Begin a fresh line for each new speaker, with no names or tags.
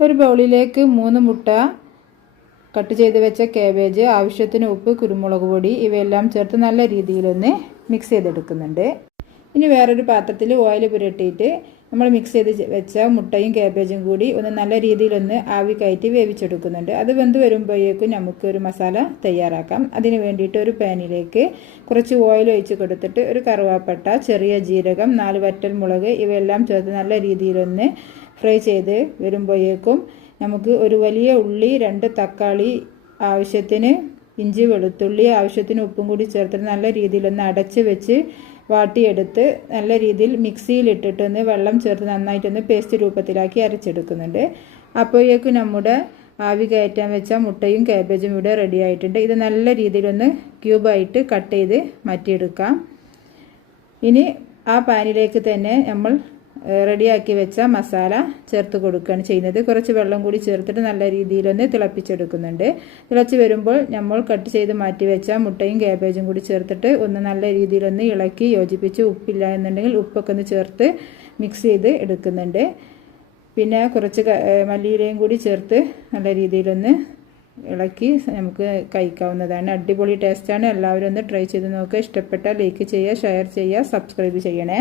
ഒരു ബൗളിലേക്ക് മൂന്ന് മുട്ട കട്ട് ചെയ്ത് വെച്ച കാബേജ് ആവശ്യത്തിന് ഉപ്പ് കുരുമുളക് പൊടി ഇവയെല്ലാം ചേർത്ത് നല്ല രീതിയിലൊന്ന് മിക്സ് ചെയ്തെടുക്കുന്നുണ്ട്. ഇനി വേറൊരു പാത്രത്തിൽ ഓയിൽ പുരട്ടിയിട്ട് നമ്മൾ മിക്സ് ചെയ്ത് വെച്ച മുട്ടയും കാബേജും കൂടി ഒന്ന് നല്ല രീതിയിലൊന്ന് ആവി കയറ്റി വേവിച്ചെടുക്കുന്നുണ്ട്. അത് വെന്ത് വരുമ്പോഴേക്കും നമുക്ക് ഒരു മസാല തയ്യാറാക്കാം. അതിന് വേണ്ടിയിട്ട് ഒരു പാനിലേക്ക് കുറച്ച് ഓയിൽ ഒഴിച്ച് കൊടുത്തിട്ട് ഒരു കറുവാപ്പട്ട ചെറിയ ജീരകം നാല് വറ്റൽ മുളക് ഇവയെല്ലാം ചേർത്ത് നല്ല രീതിയിലൊന്ന് ഫ്രൈ ചെയ്ത് വരുമ്പോഴേക്കും നമുക്ക് ഒരു വലിയ ഉള്ളി രണ്ട് തക്കാളി ആവശ്യത്തിന് ഇഞ്ചി വെളുത്തുള്ളി ആവശ്യത്തിന് ഉപ്പും കൂടി ചേർത്തിട്ട് നല്ല രീതിയിലൊന്ന് അടച്ച് വെച്ച് വാട്ടിയെടുത്ത് നല്ല രീതിയിൽ മിക്സിയിലിട്ടിട്ടൊന്ന് വെള്ളം ചേർത്ത് നന്നായിട്ടൊന്ന് പേസ്റ്റ് രൂപത്തിലാക്കി അരച്ചെടുക്കുന്നുണ്ട്. അപ്പോഴേക്കും നമ്മുടെ ആവി കയറ്റാൻ വെച്ച മുട്ടയും കാബേജും ഇവിടെ റെഡി ആയിട്ടുണ്ട്. ഇത് നല്ല രീതിയിലൊന്ന് ക്യൂബായിട്ട് കട്ട് ചെയ്ത് മാറ്റിയെടുക്കാം. ഇനി ആ പാനിലേക്ക് തന്നെ നമ്മൾ റെഡിയാക്കി വെച്ച മസാല ചേർത്ത് കൊടുക്കുകയാണ് ചെയ്യുന്നത്. കുറച്ച് വെള്ളം കൂടി ചേർത്തിട്ട് നല്ല രീതിയിലൊന്ന് തിളപ്പിച്ചെടുക്കുന്നുണ്ട്. തിളച്ച് വരുമ്പോൾ നമ്മൾ കട്ട് ചെയ്ത് മാറ്റി വെച്ച മുട്ടയും ക്യാബേജും കൂടി ചേർത്തിട്ട് ഒന്ന് നല്ല രീതിയിലൊന്ന് ഇളക്കി യോജിപ്പിച്ച് ഉപ്പില്ല എന്നുണ്ടെങ്കിൽ ഉപ്പൊക്കെ ഒന്ന് ചേർത്ത് മിക്സ് ചെയ്ത് എടുക്കുന്നുണ്ട്. പിന്നെ കുറച്ച് മല്ലിയിലയും കൂടി ചേർത്ത് നല്ല രീതിയിലൊന്ന് ഇളക്കി നമുക്ക് കഴിക്കാവുന്നതാണ്. അടിപൊളി ടേസ്റ്റാണ് എല്ലാവരും ഒന്ന് ട്രൈ ചെയ്ത് നോക്കുക ഇഷ്ടപ്പെട്ടാൽ ലൈക്ക് ചെയ്യുക ഷെയർ ചെയ്യുക സബ്സ്ക്രൈബ് ചെയ്യണേ.